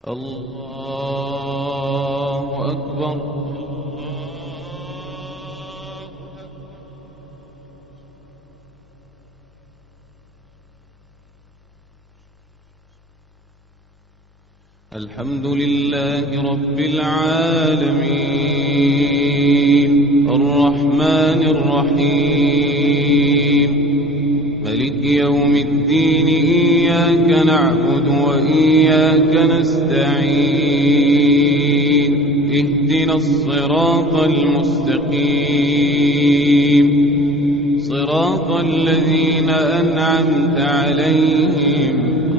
الله أكبر. الحمد لله رب العالمين الرحمن الرحيم ملك يوم الدين إياك نعبد وإياك نستعين اهدنا الصراط المستقيم صراط الذين أنعمت عليهم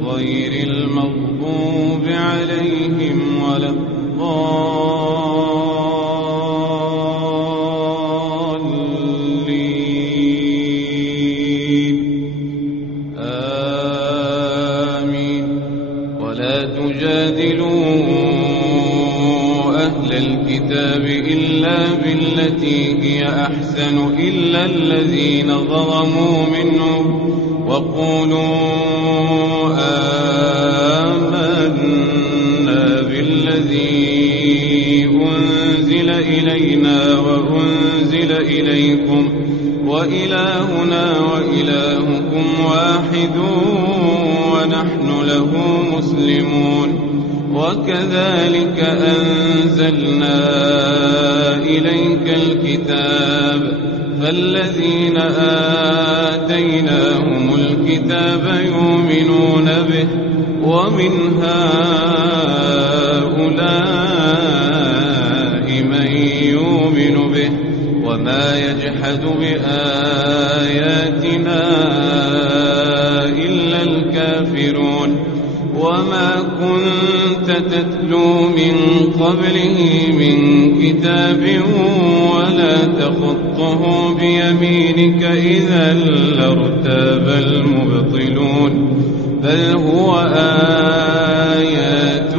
غير المغضوب عليهم ولا الضالين آمين. ولا تجادلوا أهل الكتاب إلا بالتي هي أحسن إلا الذين ظلموا منهم وقولوا آمنا بالذي أنزل إلينا وأنزل إليكم وإلهنا وإلهكم واحد ونحن له مسلمون. وكذلك أنزلنا إليك الكتاب فالذين آتيناهم الكتاب يؤمنون به ومن هؤلاء من يؤمن به وما يجحد بآياتنا إلا الكافرون. وما كنت تتلو من قبله من كتاب ولا تخطه بيمينك إذا لارتاب المبطلون بل هو آيات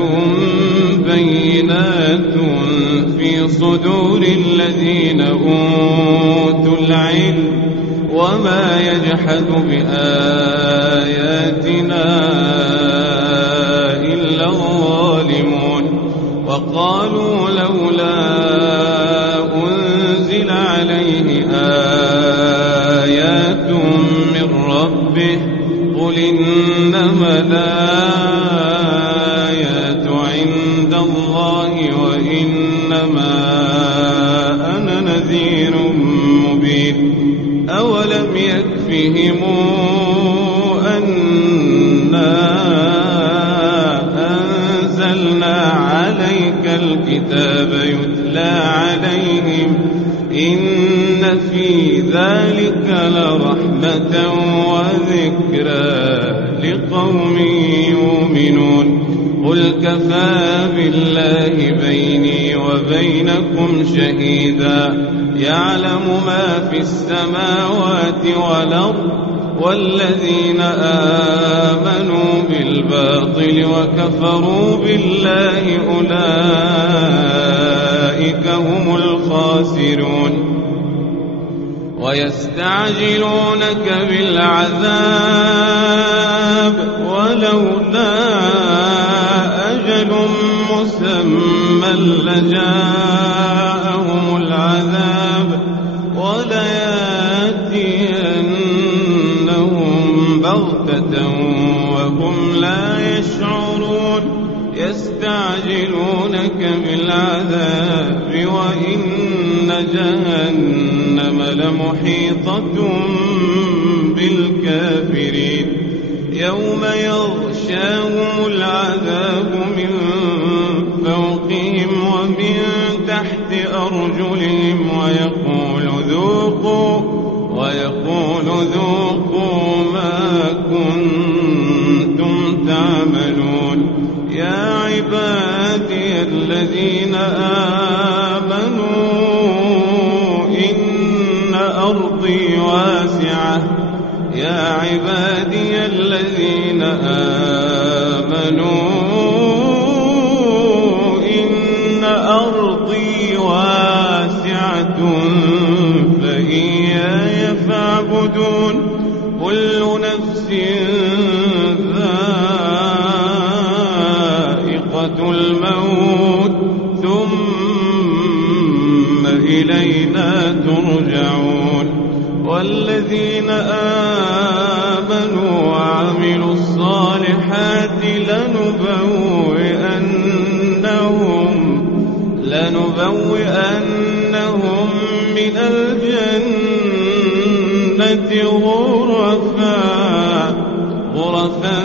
بينات في صدور الذين أوتوا العلم وما يجحد بآياتنا إلا الظالمون. وقالوا لولا أنزل عليه آيات من ربه قل إنما الآيات عند الله وإنما أنا نذير مبين. أولم يكفهم أنا أنزلنا عليك الكتاب يتلى عليهم إن في ذلك لرحمة وذكرى لقوم يؤمنون. قل كفى بالله بيني وبينكم شهيدا يعلم ما في السماوات والأرض والذين آمنوا بالباطل وكفروا بالله أولئك هم الخاسرون. ويستعجلونك بالعذاب ولولا أجل مسمى لجاءهم العذاب ولياتينهم بغتة وهم لا يشعرون. يستعجلونك بالعذاب وإن جهنم لمحيطة بالكافرين. يوم يغشاهم العذاب من فوقهم ومن تحت أرجلهم ويقول ذوقوا ما كنتم تعملون. يا عبادي الذين آمنوا إن أرضي واسعة يا عبادي الذين آمنوا إن أرضي واسعة فإياي فاعبدون. كل نفس ذائقة سكرة الموت ثم إلينا ترجعون والذين آمنوا وعملوا الصالحات لنبوئنهم من الجنة غرفا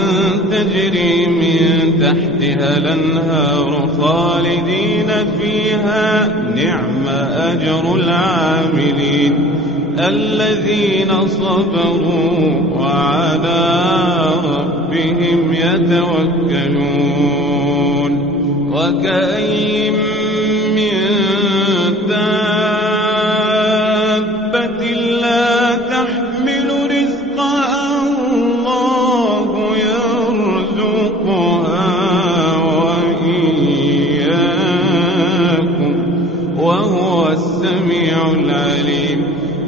تجري من تحتها الأنهار خالدين فيها نعم أجر العاملين الذين صبروا وعلى ربهم يتوكلون وكأين من دابة لا تحمل رزقها الله يرزقها وإياكم وهو السميع العليم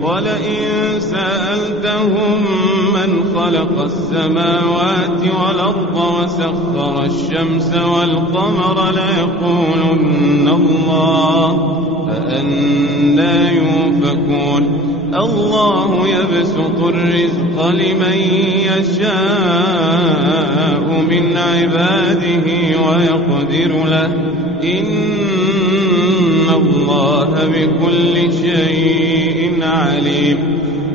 ولئن سألتهم من خلق السماوات والأرض وسخر الشمس والقمر ليقولن الله فأنى يؤفكون الله يبسط الرزق لمن يشاء من عباده ويقدر له إن الله بكل شيء عليم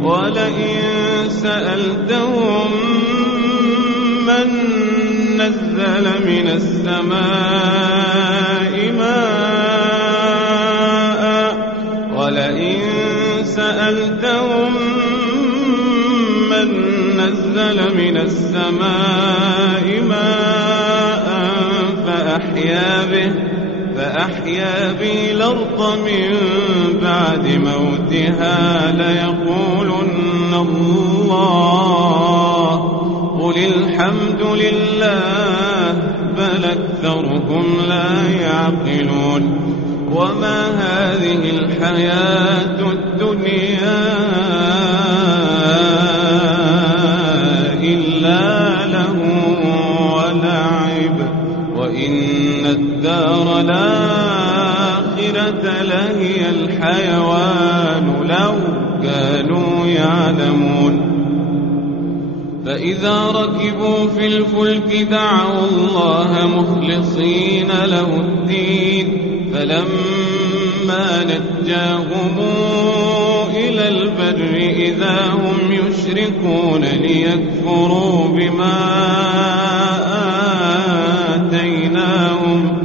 ولئن سألتهم من نزل من السماء ماء فأحيا به الأرض من بعد موتها ليقولن الله قل الحمد لله بل أكثرهم لا يعقلون وما هذه الحياة الدنيا إلا له ولعب وإن الدار الآخرة لهي الحيوان لو كانوا يعلمون فإذا ركبوا في الفلك دعوا الله مخلصين له الدين فلما نجاهم إلى البر إذا هم يشركون ليكفروا بما آتيناهم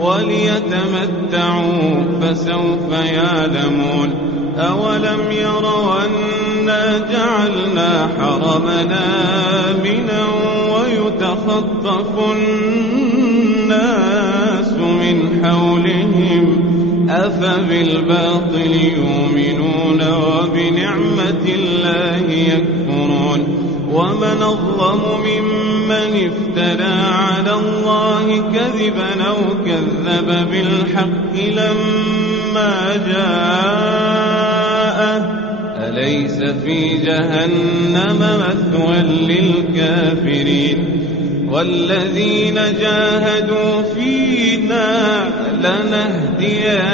وليتمتعوا فسوف يعلمون أولم يروا أنا جعلنا حرمنا آمنا ويتخطف الناس من حولهم أفبالباطل يؤمنون وبنعمة الله يكفرون ومن أظلم ممن افترى على الله كذبا أو كذب بالحق لما جاءه أليس في جهنم مثوى للكافرين والذين جاهدوا فينا لنهدينهم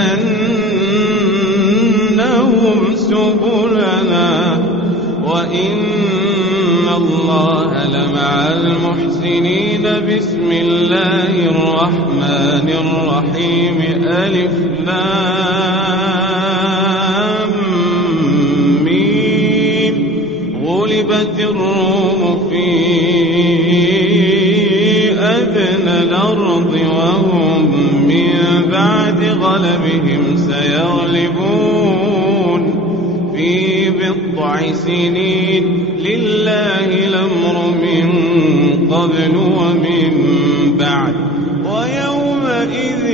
سبلنا وإن الله لمع المحسنين بسم الله الرحمن الرحيم ألف لام ميم غلبت الروم في أدنى الأرض وهم من بعد غلبهم سيغلبون في بضع سنين لله الأمر من قبل ومن بعد ويومئذ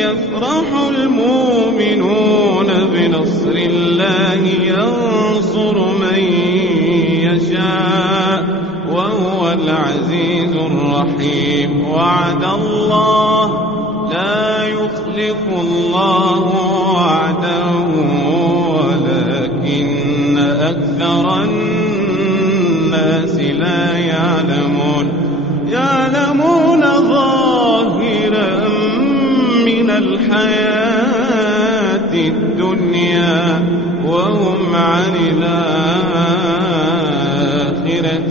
يفرح المؤمنون بنصر الله ينصر من يشاء وهو العزيز الرحيم وعد الله لا يخلف الله وعده ولكن أكثر الناس لا يعلمون ظاهرا الحياة الدنيا وهم عن الآخرة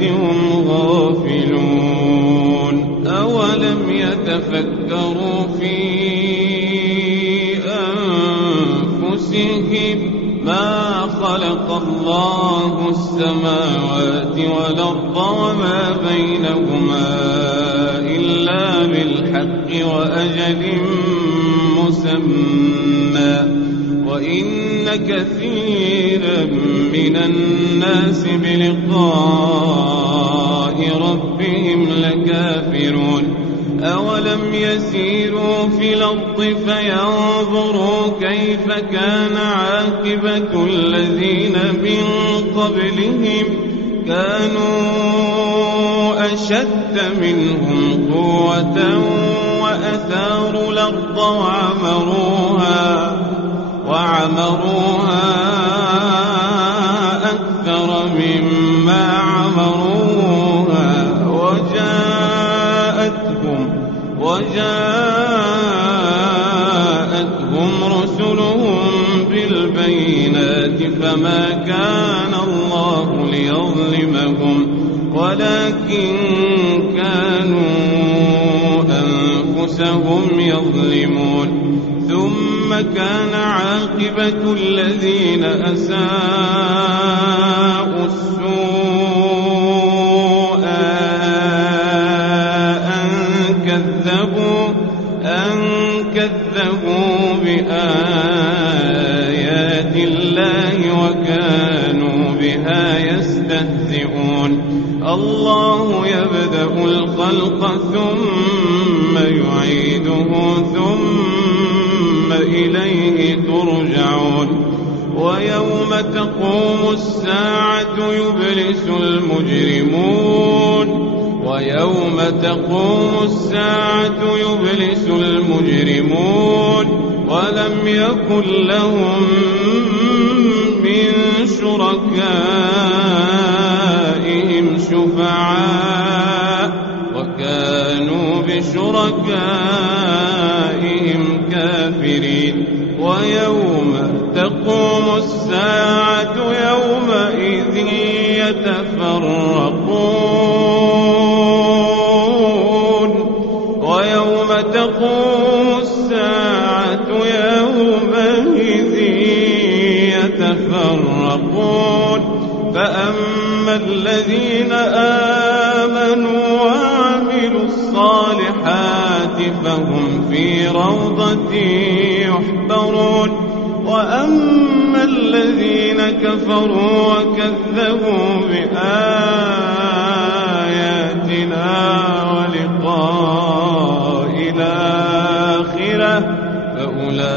هم غافلون أولم يتفكروا في أنفسهم ما خلق الله السماوات والأرض وما بينهما إلا بالحق وأجل مسمى وإن كثيرا من الناس بلقاء ربهم لكافرون أولم يسيروا في الأرض فينظروا كيف كان عاقبة الذين من قبلهم كانوا أشد منهم قوة وأثاروا الأرض وعمروها أكثر مما عمروها وجاءتهم رسلهم بالبينات فما كان الله ليظلمهم ولكن كانوا أنفسهم يظلمون ثم كان عاقبة الذين أساءوا السوء أن كذبوا بآيات الله وكانوا بها يستهزئون الله يبدأ الخلق ثم يعيده ثم إليه ترجعون ويوم تقوم الساعة يبلس المجرمون ولم يكن لهم من شركائهم شفعاء وكانوا بشركائهم كافرين ويوم تقوم الساعة يومئذ يتفرقون فأما الذين آمنوا وعملوا الصالحات فهم في روضة يحبرون وأما الذين كفروا وكذبوا بآياتنا ولقاء الآخرة فأولئك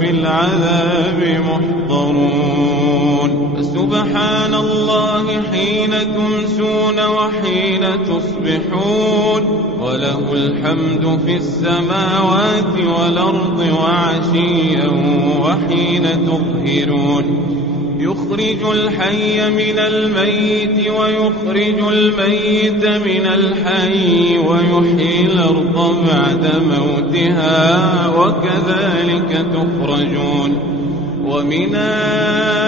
في العذاب محضرون فسبحان الله حين تمسون وحين تصبحون وله الحمد في السماوات والأرض وعشيا وحين تظهرون يخرج الحي من الميت ويخرج الميت من الحي ويحيي الأرض بعد موتها وكذلك تخرجون ومن آياته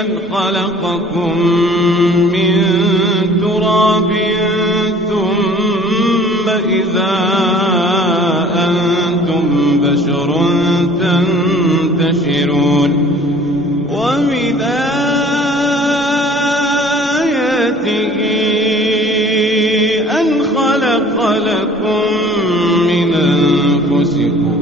أن خلقكم من تراب ثم إذا أنتم بشر تنتشرون ومن آياته أن خلق لكم من أنفسكم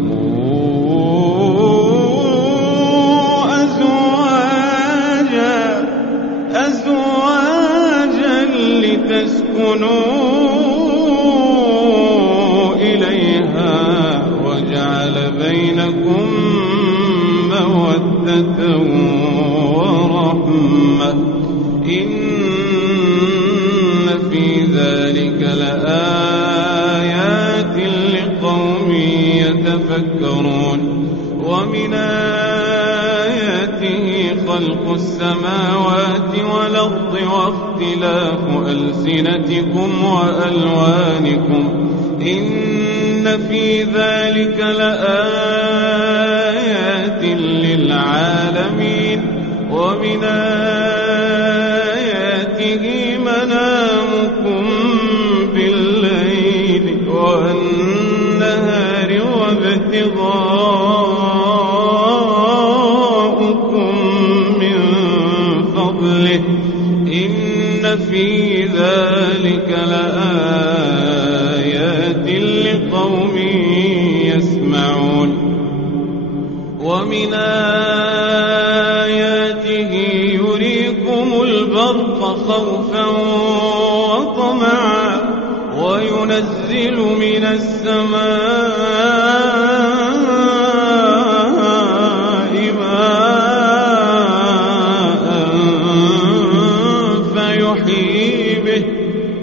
أزواجا لتسكنوا إليها وجعل بينكم مودة ورحمة إن في ذلك لآيات لقوم يتفكرون ومن آياته خلق السماوات والأرض واختلاف ألسنتكم وألوانكم إن في ذلك لآيات للعالمين ومن آياته منامكم بالليل والنهار وابتغاؤكم من فضله إن في ذلك لآيات لقوم يسمعون ومن آياته يريكم البرق خوفا وطمعا وينزل من السماء ماء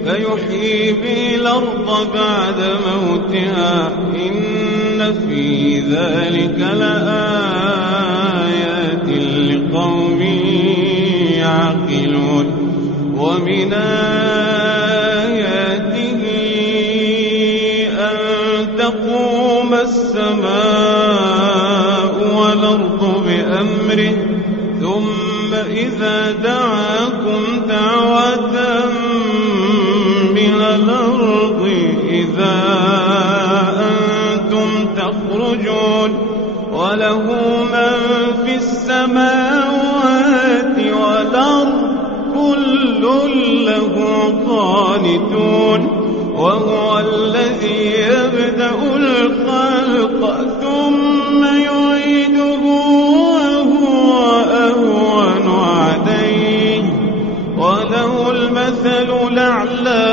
فيحيي به الأرض بعد موتها إن في ذلك لآيات لقوم يعقلون ومن آياته أن تقوم السماء والأرض بأمره ثم إذا دعاكم دعوة من الأرض إذا أنتم تخرجون وله من في السماوات والأرض كل له قانتون وهو الذي يبدأ الخلق ثم يعيده وهو أهون عليه وله المثل الأعلى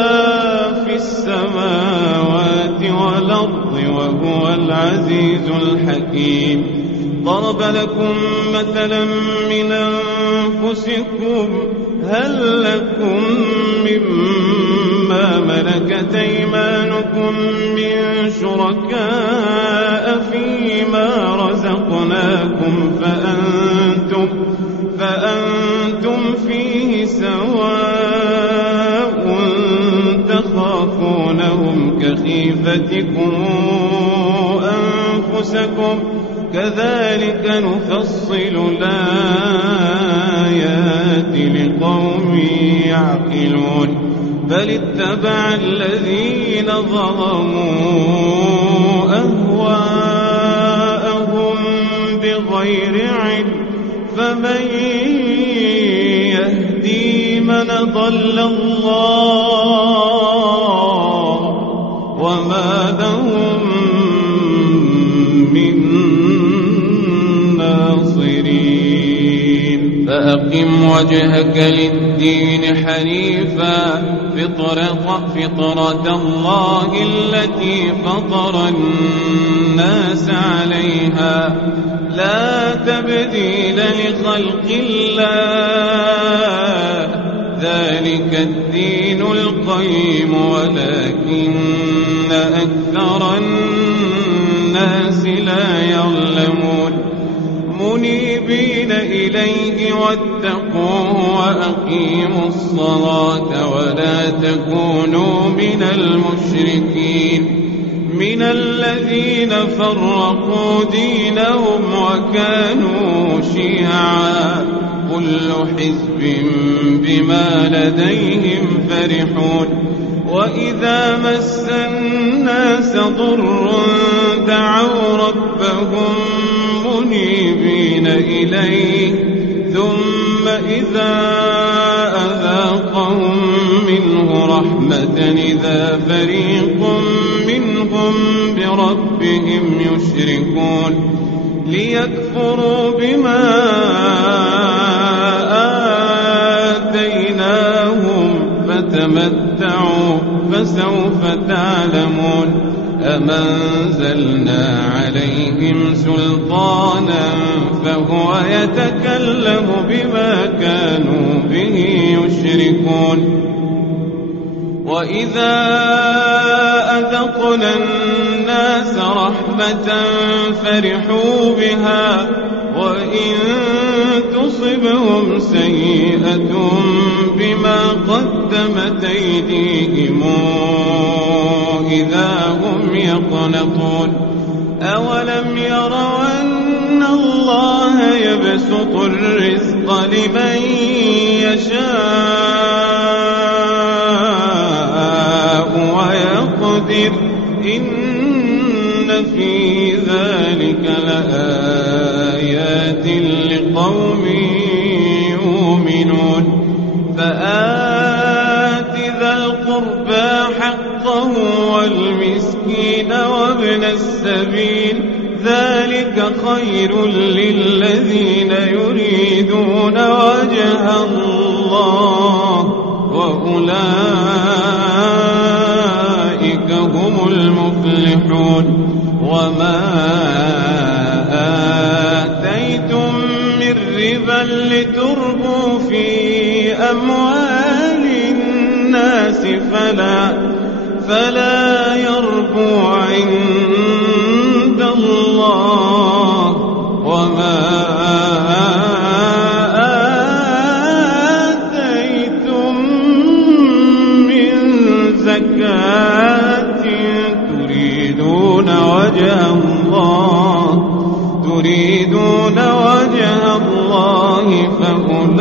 في السماوات والأرض وهو العزيز الحكيم ضرب لكم مثلا من أنفسكم هل لكم مما ملكت أيمانكم من شركاء فيما رزقناكم فأنتم فيه سواء تخافونهم كخيفتكم أنفسكم كذلك نفصل الآيات لقوم يعقلون بل اتبع الذين ظلموا أهواءهم بغير علم فمن يهدي من ضل الله وما لهم من ناصرين فأقم وجهك للدين حنيفا فطرة الله التي فطر الناس عليها لا تبديل لخلق الله ذلك الدين القيم ولكن أكثر الناس لا يعلمون منيبين إليه واتقوه وأقيموا الصلاة ولا تكونوا من المشركين من الذين فرقوا دينهم وكانوا شيعا كل حزب بما لديهم فرحون وإذا مس الناس ضر دعوا ربهم منيبين إليه ثم إذا أذاقهم منه رحمة إذا فريق منهم بربهم يشركون ليكفروا بما آتيناهم فتمتعوا فسوف تعلمون أمنزلنا عليهم سلطانا فهو يتكلم بما كانوا به يشركون وإذا أذقنا الناس رحمة فرحوا بها وإن تصبهم تصبهم سيئة بما قدمت أيديهم إذا هم يقنطون أولم يروا أن الله يبسط الرزق لمن يشاء ويقدر إن في ذلك لآيات لقوم يؤمنون فآت ذا القربى حقه والمسكين وابن السبيل ذلك خير للذين يريدون وجه الله وأولئك هم المفلحون وما آتيتم من ربا لتربوا في أموال الناس فلا يربو عند الله وما آتيتم من زكاة تريدون وجه الله فأولئك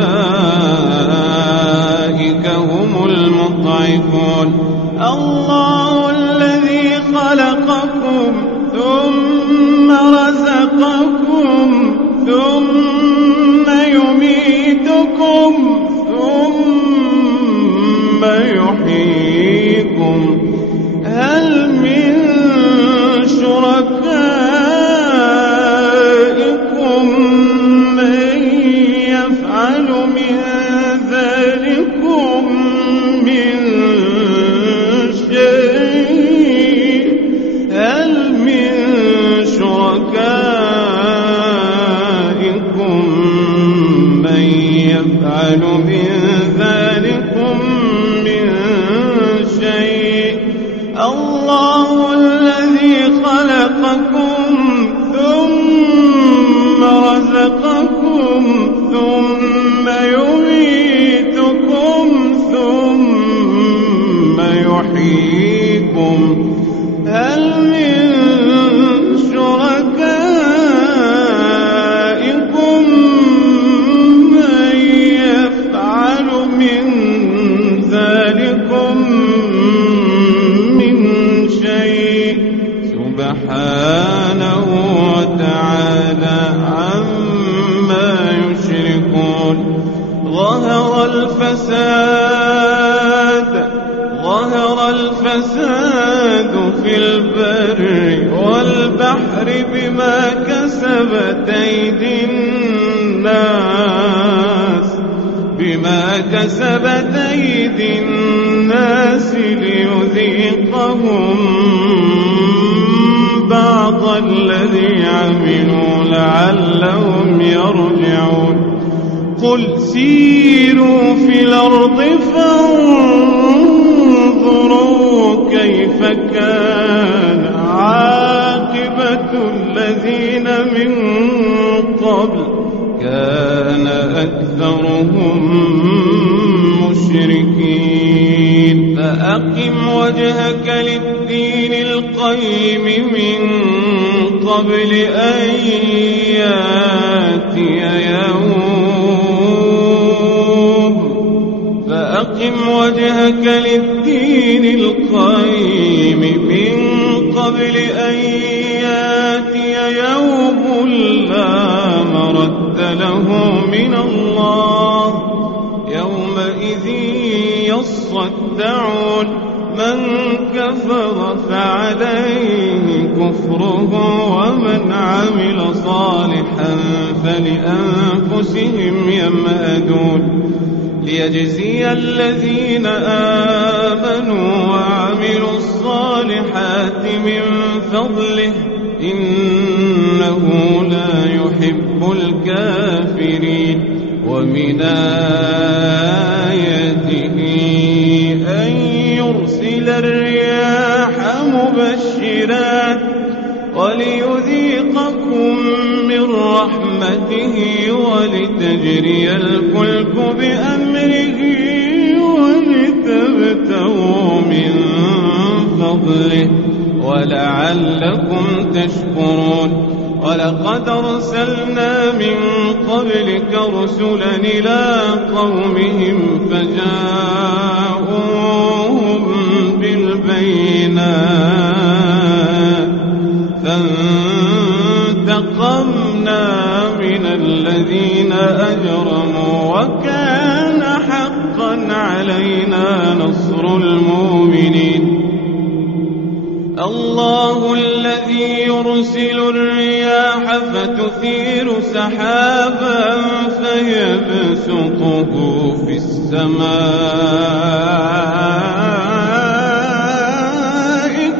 هم المضعفون الله الذي خلقكم ثم رزقكم ثم يميتكم ثم يحييكم هل من شركائكم من يفعل من ذلكم من شيء هل من شركائكم من يفعل من ذلكم من شيء الله الذي خلقكم ثم رزقكم ثم يميتكم ثم يحييكم هل من شركائكم من يفعل من ذلكم من شيء سبحانه وتعالى عما يشركون ظهر الفساد في البر والبحر بما كسبت أيدي الناس ليذيقهم بعض الذي عملوا لعلهم يرجعون قل سيروا في الأرض فانظروا كيف كان عاقبة الذين من قبل كان أكثرهم مشركين فأقم وجهك للدين القيم من قبل أن يأتي يوم فأقم وجهك للدين القيم من قبل أن يأتي يوم لا مرد له من الله يومئذ يصدعون من كفر فعليه كفره ومن عمل صالحا فلأنفسهم يمهدون ليجزي الذين آمنوا وعملوا الصالحات من فضله إنه لا يحب الكافرين ومن آياته أن يرسل الرياح مبشرات وليذيقكم يريكم من رحمته ولتجري الفلك بأمره ولتبتغوا من فضله ولعلكم تشكرون. ولقد أرسلنا من قبلك رسلا إلى قومهم فجاءوهم بالبينات فانتقمنا من الذين أجرموا وكان حقا علينا نصر المؤمنين. الله الذي يرسل الرياح فتثير سحابا فيبسطه في السماء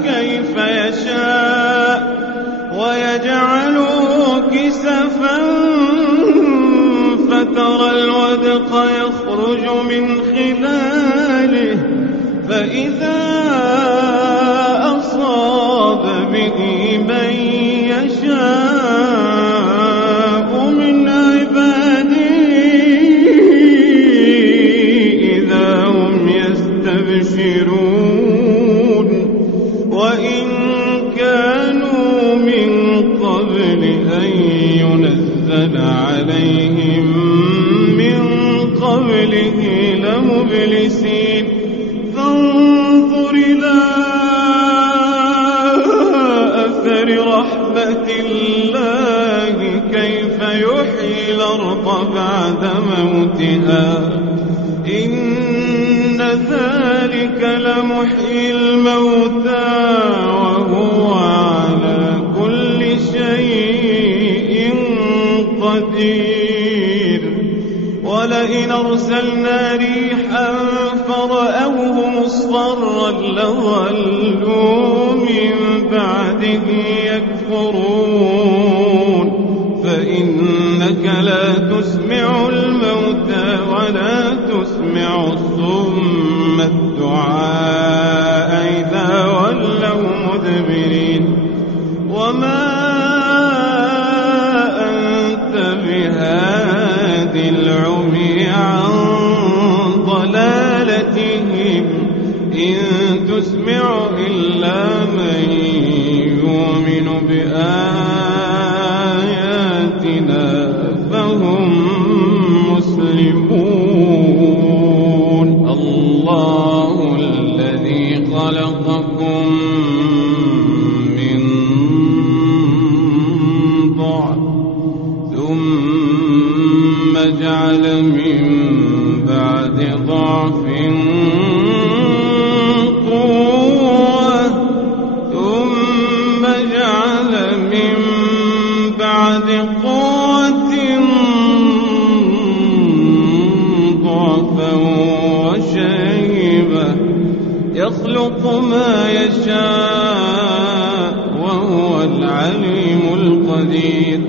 كيف يشاء ويجعله كسفا فترى الودق يخرج من خلاله فإذا أصاب به من يشاء من عباده إذا هم يستبشرون. وإن كانوا من قبل أن ينزل عليهم من قبله لمبلسين. فانظر إلى أثر رحمة الله كيف يحيي الأرض بعد موتها إن ذلك لمحيي الموتى وهو على كل شيء قدير. ولئن أرسلنا ريحا فرأوه مصفرا لظلوا من بعده يكفرون. فإنك لا تسمع الموتى ولا تسمع الصم الدعاء إذا ولوا مدبرين. وما أنت بهاد العمي عن ضلالتهم إن تسمع إلا من يؤمن بآياتنا فهم مسلمون. الله الذي خلقكم من ضعف ثم جعل من بعد ضعف قوة ثم جعل من بعد قوة ضعفا وشيبة يخلق ما يشاء وهو العليم القدير.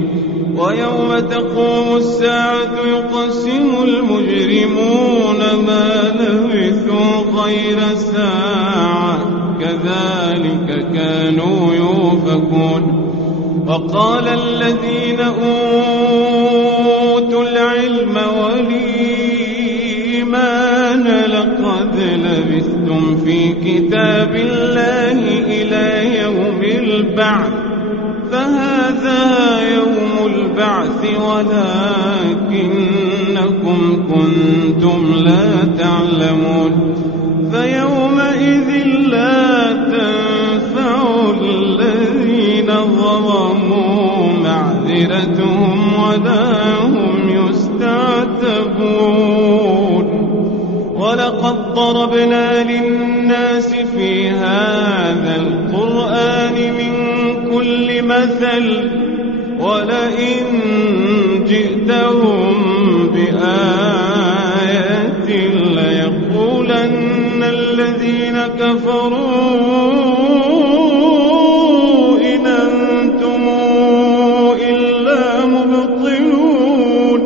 ويوم تقوم الساعة يقسم المجرمون ما لبثوا غير ساعة كذلك كانوا يؤفكون. وقال الذين أوتوا العلم والإيمان لقد لبثتم في كتاب الله إلى يوم البعث فهذا يوم البعث ولكنكم كنتم لا تعلمون. فيومئذ لا تنفع الذين ظلموا معذرتهم ولا هم يستعتبون. ولقد ضربنا للناس في هذا القرآن من كل مثل ولئن جئتهم بآية ليقولن الذين كفروا إن أنتم إلا مبطلون.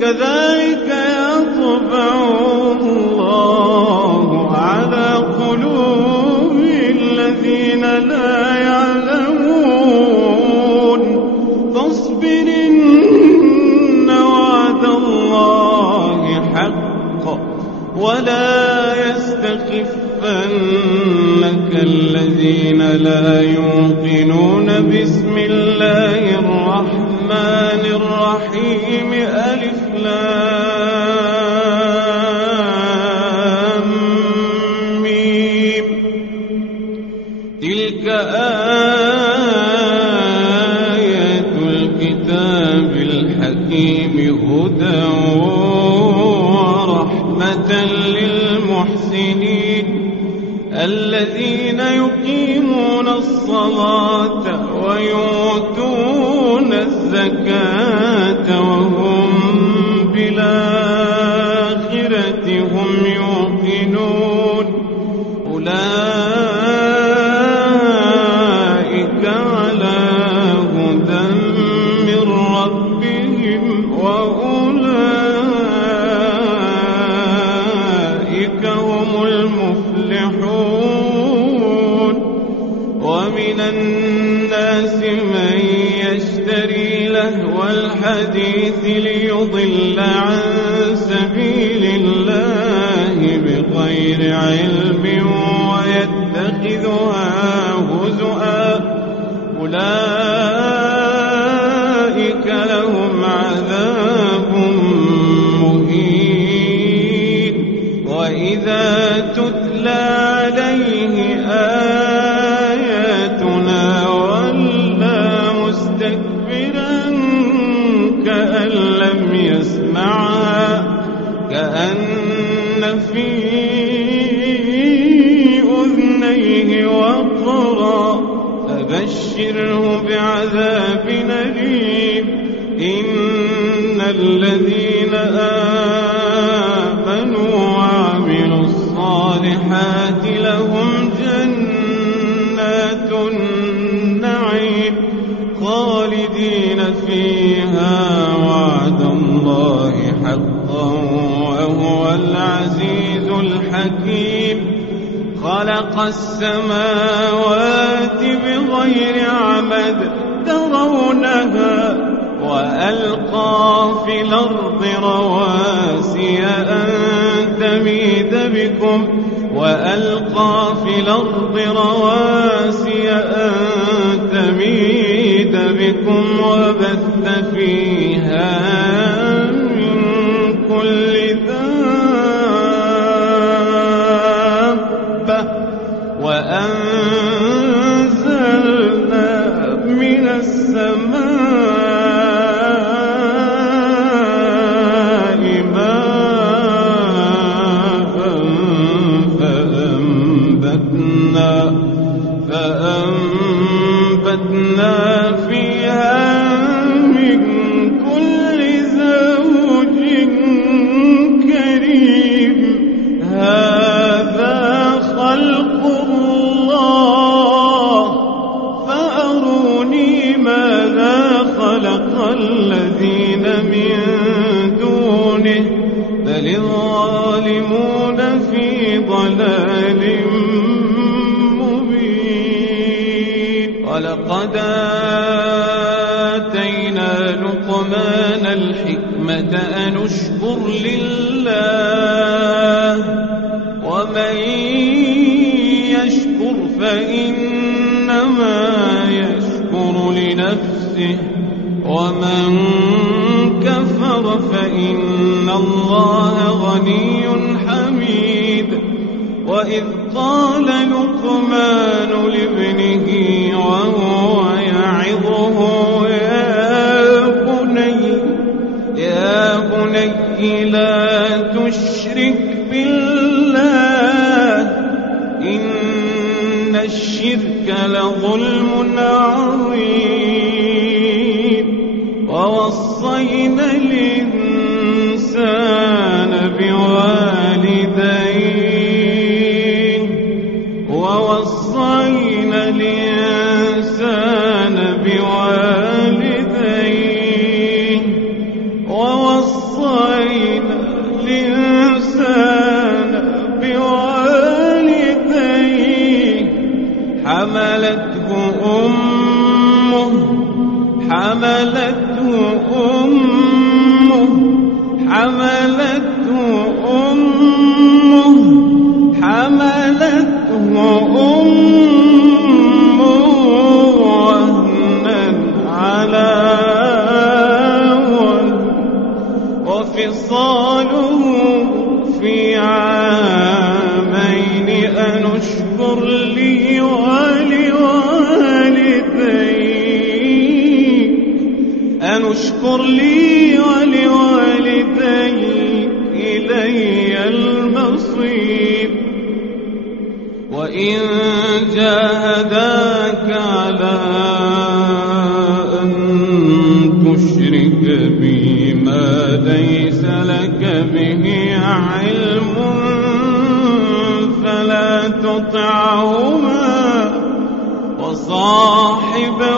كذلك يطبع الله على قلوب الذين لا يعلمون يحسبنك الذين لا يوقنون بسم الله الرحمن الرحيم ألف لام ميم تلك آيات الكتاب الحكيم هدى ورحمة للمحسنين الذين يقيمون الصلاة ويؤتون الزكاة وهم بالآخرة هم يوقنون أولئك على هدى من ربهم وأولئك هم المفلحون ومن الناس من يشتري لهو الحديث ليضل عن سبيل الله بغير علم ويتخذها هزؤا أولئك لهم عذاب مهين وإذا تتلى عليه آياتنا ولى مستكبرا كأن لم يسمعها كأن في أذنيه وقرا فبشره بعذاب أليم إن الذين آمنوا وعملوا الصالحات لهم جنات النعيم خالدين فيها وعد الله حقا وهو العزيز الحكيم خلق السماوات بغير عمد ترونها وألقى في الأرض رواسي أن تميد بكم وبث فيها من كل دابة وأنزلنا من السماء ماء فأنبتنا فيها من كل زوج كريم هذا خلق الله فأروني ماذا خلق الذين من دونه بل الظالمون في ضلال مبين ولقد آتينا لقمان الحكمة أن اشكر لله ومن يشكر فإنما يشكر لنفسه ومن كفر فإن الله غني حميد وإذ قال لقمان لابنه وهو يعظه يا بني لا تشرك بالله إن الشرك لظلم عظيم ووصينا الإنسان بوالديه حملته أمه حملته اشكر لي ولوالديك إلي المصير وإن جاهداك على أن تشرك بي ما ليس لك به علم فلا تطعهما وصاحبهما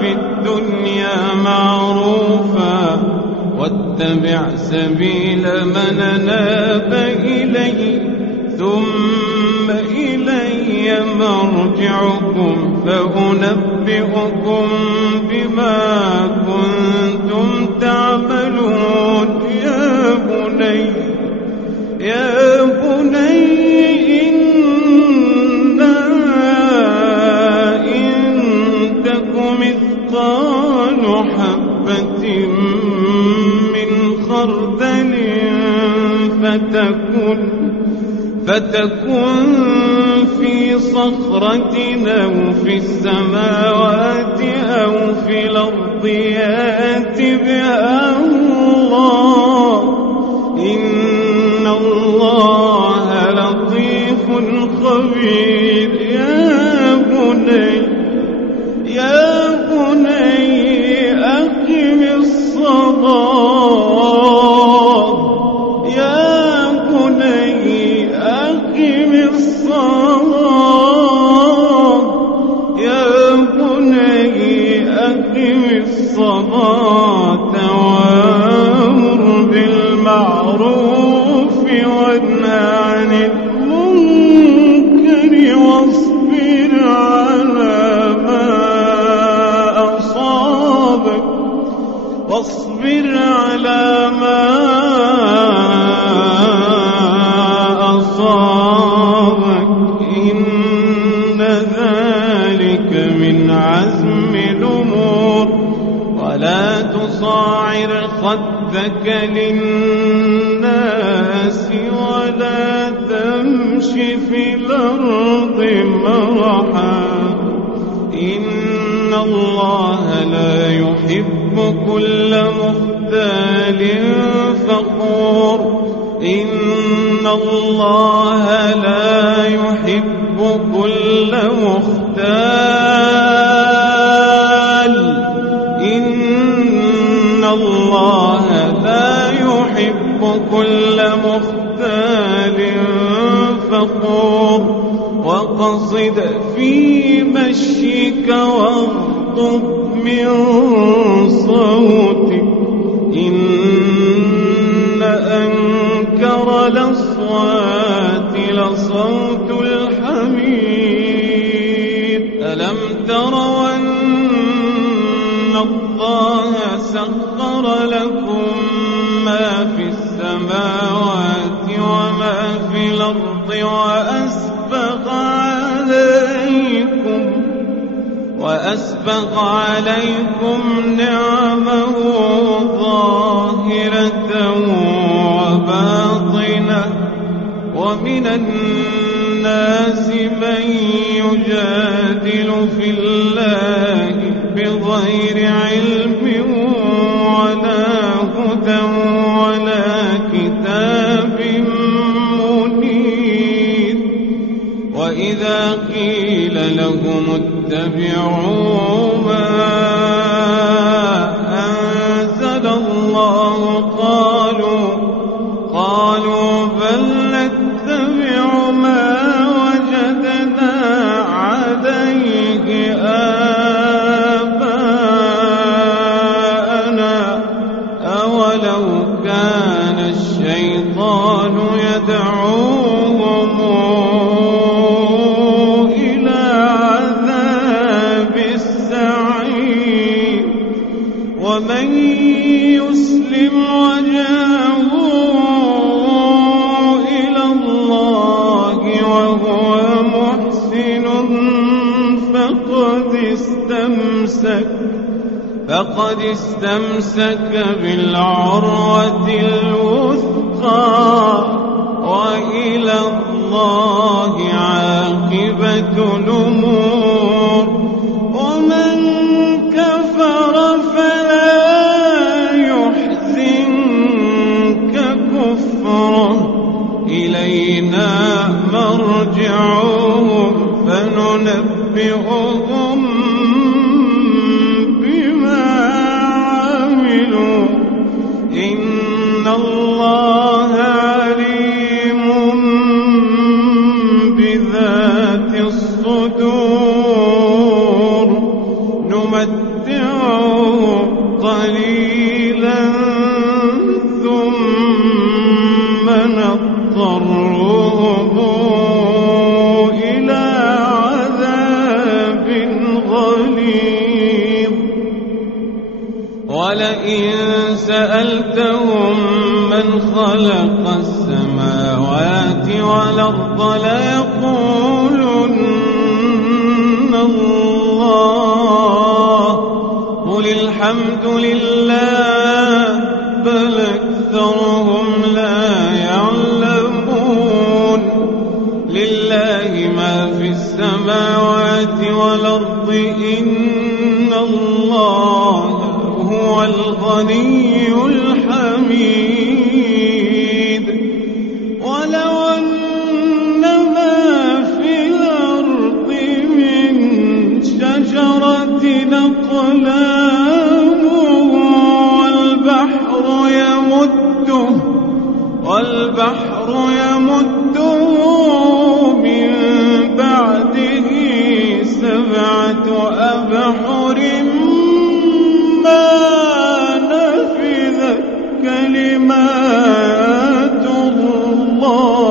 في الدنيا معروفا واتبع سبيل من أناب إلي ثم إلي مرجعكم فأنبئكم بما كنتم تعملون يا بني إن تك مثقال حبة من خردل فتكن في صخرة أو في السماوات أو في الأرض يأت بها الله إن الله لطيف خبير يا بني أقم الصلاة وأمر بالمعروف وانهى عن المنكر واصبر على ما أصابك إن ذلك من عزم الأمور ولا تصاعر خدك للناس ولا تمش في الأرض مرحا إن الله لا يحب كل مختال فخور إن الله لا يحب كل مختال إن الله لا يحب كل مختال فخور وقصد في مشيك واغضض من صوتك إن أنكر الأصوات لصوت الحمير ألم تروا أن الله سخر لكم ما في السماوات وما في الأرض وأسبغ عليكم نعمه ظاهرة وباطنة ومن الناس من يجادل في الله بغير علم ولا هدى ولا كتاب منير وإذا قيل لهم اتبعوا ما أنزل الله قالوا بل نتبع ما وجدنا عليه آباءنا أولو كان الشيطان يدعوهم إلى عذاب السعير ومن يسلم وجهه إلى الله وهو محسن فقد استمسك بالعروة الوثقى وإلى الله عاقبة الأمور ومن كفر إلينا مرجعهم فننبئهم بما عملوا إن الله عليم بذات الصدور نمتعهم قليلا ثم نضطرهم إلى عذاب غليظ ولئن سألتهم من خلق السماوات والأرض ليقولن الله قل الحمد لله بل أكثرهم لا يعلمون لله ما في السماوات والأرض إن الله هو الغني الحميد ولو أن ما في الأرض من شجرة أقلام والبحر يمده من بعده 7 أبحر ما نفذت كلمات الله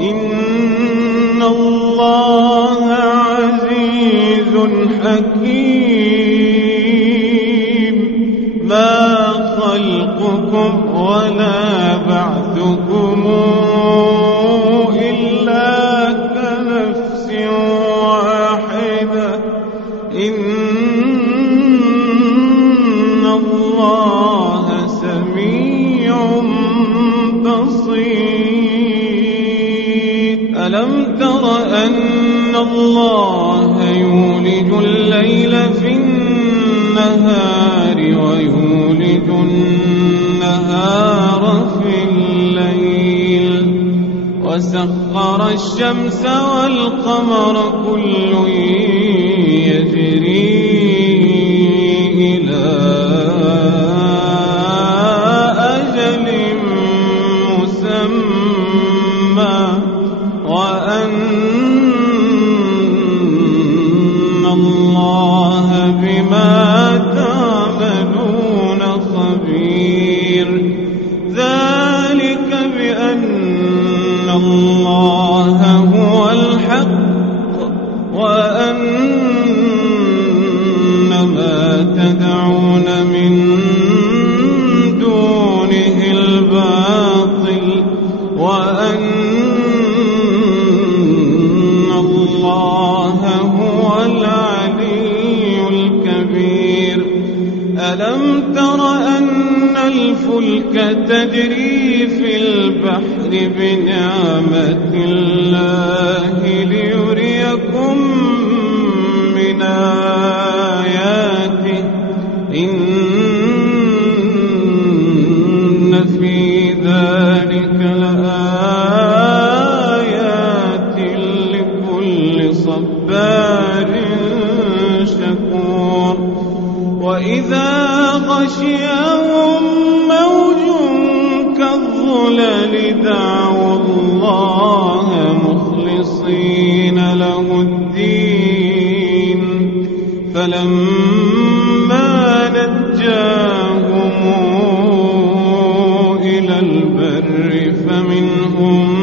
إن الله عزيز حكيم ما خلقكم ولا بعثكم إلا كنفس واحدة إن الله سميع بصير ألم تر أن الله يولج الليل في النهار ويولج النهار في الليل وسخر الشمس والقمر كل يجري إلى أجل مسمى وأن الله بما تعملون خبير ذلك بأن الله هو الحق وأن ما تدعون من دونه الباطل وأن الله هو العلي الكبير ألم تر أن الفلك تجري في البحر بنعمة الله ليريكم من آياته إن في ذلك لآيات لكل صبار شكور وإذا غشيهم موج كالظلل دعوا الله مخلصين له الدين فلما نجاهم إلى البر فمنهم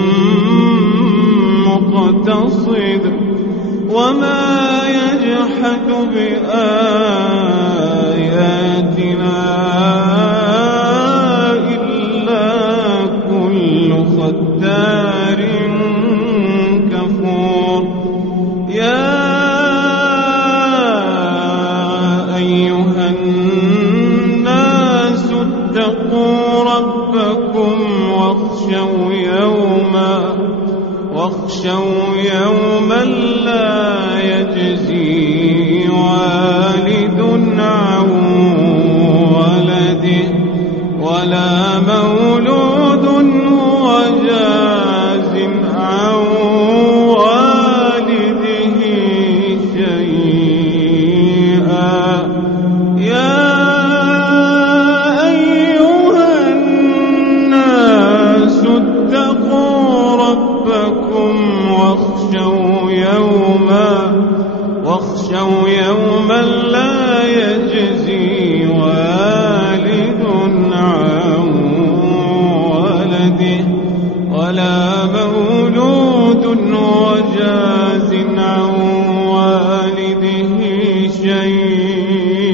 مقتصد وما يجحد بآياتنا إلا كل ختار كفور يا أيها الناس اتقوا ربكم واخشوا يوما لا يجزي والد عن ولده ولا مولود هو واخشوا يوما لا يجزي والد عن ولده ولا مولود وجاز عن والده شيئا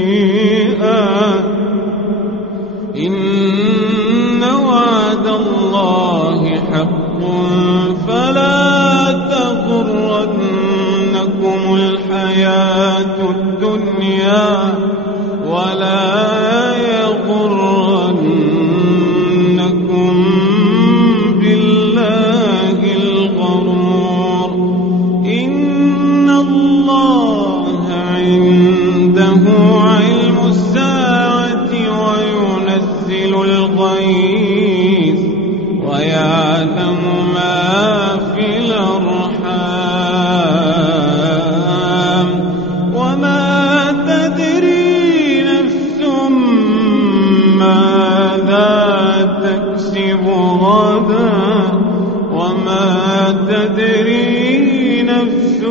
إن وعد الله حق فلا تغرنكم الحياة الدنيا ولا يغرنكم بالله الغرور إن الله عنده علم الساعة وينزل الغيث ويعلم ما في الأرحام وما تدري نفس ماذا تكسب غدا وما تدري نفس